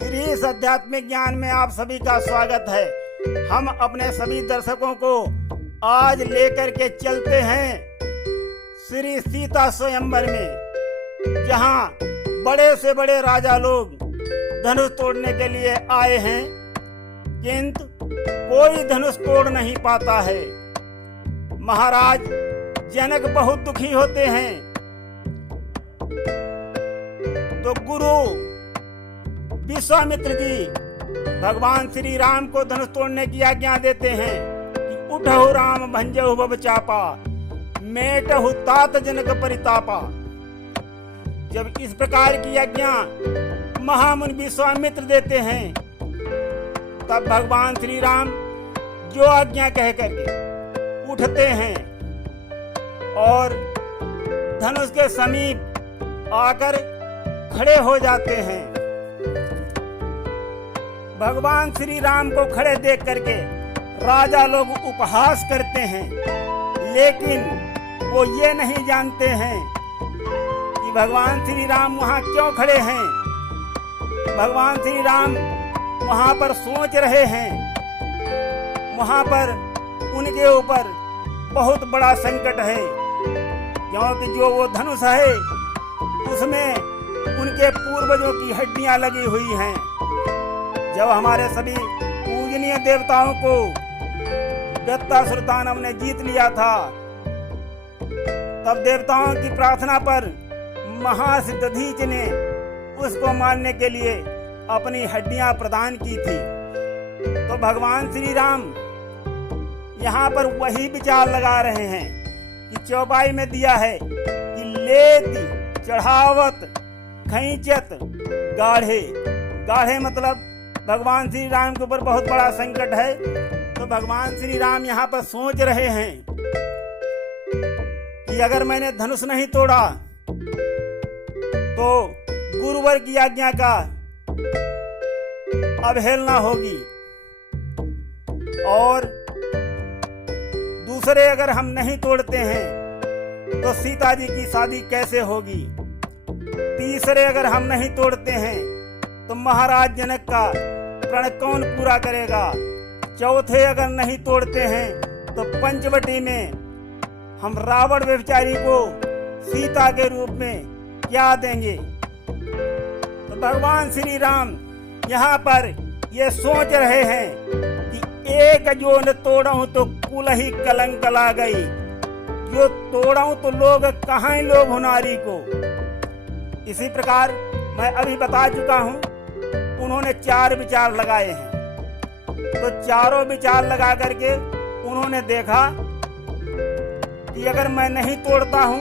गिरीश आध्यात्मिक ज्ञान में आप सभी का स्वागत है। हम अपने सभी दर्शकों को आज लेकर के चलते हैं श्री सीता स्वयंवर में, जहां बड़े से बड़े राजा लोग धनुष तोड़ने के लिए आए हैं, किंतु कोई धनुष तोड़ नहीं पाता है। महाराज जनक बहुत दुखी होते हैं, तो गुरु विश्वामित्र जी भगवान श्री राम को धनुष तोड़ने की आज्ञा देते हैं कि उठहु राम भंजहु भव चापा, मेटहु तात जनक परितापा। जब इस प्रकार की आज्ञा महामुनि विश्वामित्र देते हैं, तब भगवान श्री राम जो आज्ञा कह करके उठते हैं और धनुष के समीप आकर खड़े हो जाते हैं। भगवान श्री राम को खड़े देख करके राजा लोग उपहास करते हैं, लेकिन वो ये नहीं जानते हैं कि भगवान श्री राम वहाँ क्यों खड़े हैं। भगवान श्री राम वहाँ पर सोच रहे हैं, वहाँ पर उनके ऊपर बहुत बड़ा संकट है, क्योंकि जो वो धनुष है उसमें उनके पूर्वजों की हड्डियां लगी हुई हैं। जब हमारे सभी पूजनीय देवताओं को दत्तासुर दानव ने जीत लिया था, तब देवताओं की प्रार्थना पर महासिद्धधीच ने उसको मारने के लिए अपनी हड्डियां प्रदान की थी। तो भगवान श्री राम यहाँ पर वही विचार लगा रहे हैं कि चौपाई में दिया है कि लेति चढ़ावत खैंचत गाढ़े। गाढ़े मतलब भगवान श्री राम के ऊपर बहुत बड़ा संकट है। तो भगवान श्री राम यहाँ पर सोच रहे हैं कि अगर मैंने धनुष नहीं तोड़ा तो गुरुवर की आज्ञा का अवहेलना होगी, और दूसरे अगर हम नहीं तोड़ते हैं तो सीता जी की शादी कैसे होगी। तीसरे अगर हम नहीं तोड़ते हैं तो महाराज जनक का प्रण कौन पूरा करेगा। चौथे अगर नहीं तोड़ते हैं तो पंचवटी में हम रावण व्यभिचारी को सीता के रूप में क्या देंगे। तो भगवान श्री राम यहाँ पर ये सोच रहे हैं कि एक जो न तोड़ूं तो कुल ही कलंक ला गई, जो तोड़ूं तो लोग कहाँ लोभ नारी को। इसी प्रकार मैं अभी बता चुका हूँ, उन्होंने 4 विचार लगाए हैं। तो चारों विचार लगा करके उन्होंने देखा कि अगर मैं नहीं तोड़ता हूँ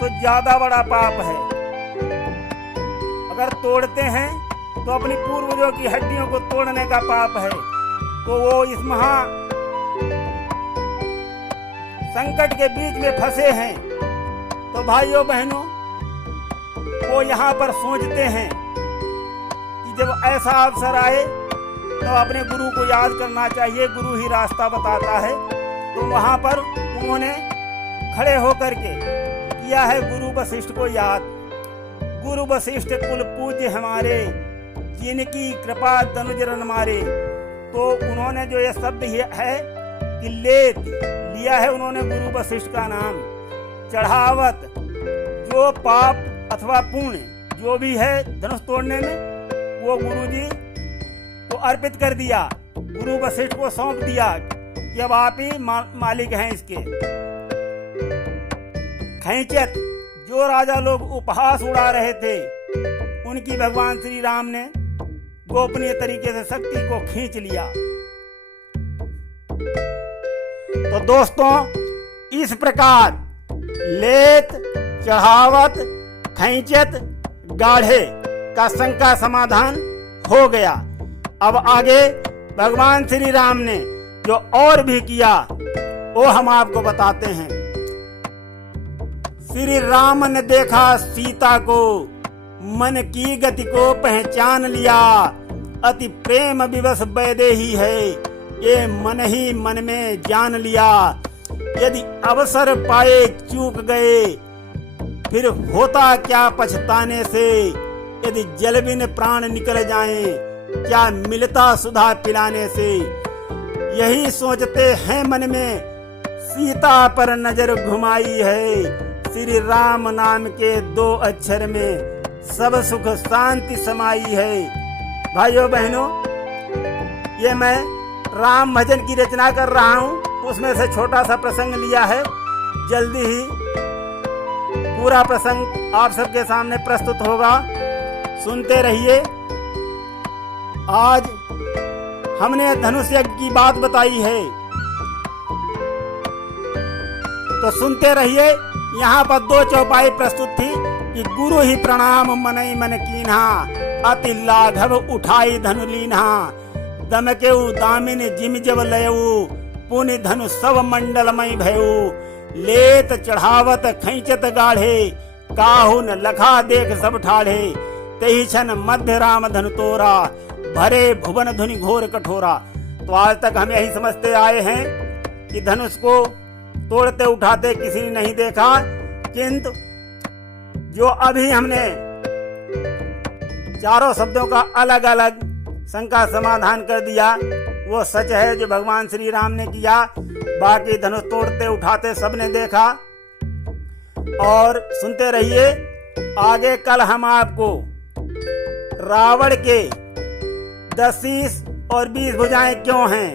तो ज्यादा बड़ा पाप है, अगर तोड़ते हैं तो अपनी पूर्वजों की हड्डियों को तोड़ने का पाप है। तो वो इस महा संकट के बीच में फंसे हैं। तो भाइयों बहनों, वो यहाँ पर सोचते हैं कि जब ऐसा अवसर आए तो अपने गुरु को याद करना चाहिए, गुरु ही रास्ता बताता है। तो वहाँ पर उन्होंने खड़े होकर के किया है गुरु वशिष्ठ को याद। गुरु वशिष्ठ कुल पूज्य हमारे, जिनकी कृपा तनुज रन मारे। तो उन्होंने जो ये शब्द है कि लेत लिया है उन्होंने गुरु वशिष्ठ का नाम। चढ़ावत, जो पाप अथवा पुण्य जो भी है धनुष तोड़ने में, वो गुरुजी को अर्पित कर दिया, गुरु वशिष्ठ को सौंप दिया कि अब आप ही मालिक हैं इसके। खैंचत, जो राजा लोग उपहास उड़ा रहे थे, उनकी भगवान श्री राम ने गोपनीय तरीके से शक्ति को खींच लिया। तो दोस्तों, इस प्रकार लेत चढ़ावत खैंचत गाढ़े का शंका समाधान हो गया। अब आगे भगवान श्री राम ने जो और भी किया वो हम आपको बताते हैं। श्री राम ने देखा सीता को, मन की गति को पहचान लिया, अति प्रेम विवश वैदेही है, ये मन ही मन में जान लिया। यदि अवसर पाए चूक गए, फिर होता क्या पछताने से, यदि जल बिन प्राण निकल जाएं, क्या मिलता सुधा पिलाने से। यही सोचते हैं मन में, सीता पर नजर घुमाई है। श्री राम नाम के 2 अक्षर में सब सुख शांति समाई है। भाइयों बहनों, ये मैं राम भजन की रचना कर रहा हूँ, उसमें से छोटा सा प्रसंग लिया है। जल्दी ही पूरा प्रसंग आप सबके सामने प्रस्तुत होगा, सुनते रहिए। आज हमने धनुष यज्ञ की बात बताई है, तो सुनते रहिए। यहाँ पर 2 चौपाई प्रस्तुत थी कि गुरु ही प्रणाम मनई मन कीन्हा, अति लाघव उठाई धनु लीन्हा। दमकेऊ दामिन जिम जब लयऊ, पुनि धनु सब मंडलमय भयऊ। लेत चढ़ावत खैंचत गाढ़े, काहू न लखा देख सब ठाढ़े। तही क्षण मध्य राम धनु तोरा, भरे भुवन धुनि घोर कठोरा। तो आज तक हम यही समझते आए हैं कि धनुष को तोड़ते उठाते किसी ने नहीं देखा, किंतु जो अभी हमने चारों शब्दों का अलग अलग शंका समाधान कर दिया, वो सच है जो भगवान श्री राम ने किया। बाकी धनुष तोड़ते उठाते सबने देखा। और सुनते रहिए आगे। कल हम आपको रावण के 10 शीश और 20 भुजाएं क्यों हैं,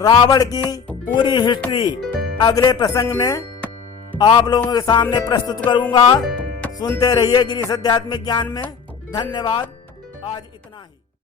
रावण की पूरी हिस्ट्री अगले प्रसंग में आप लोगों के सामने प्रस्तुत करूंगा। सुनते रहिए गिरीश आध्यात्मिक ज्ञान में। धन्यवाद। आज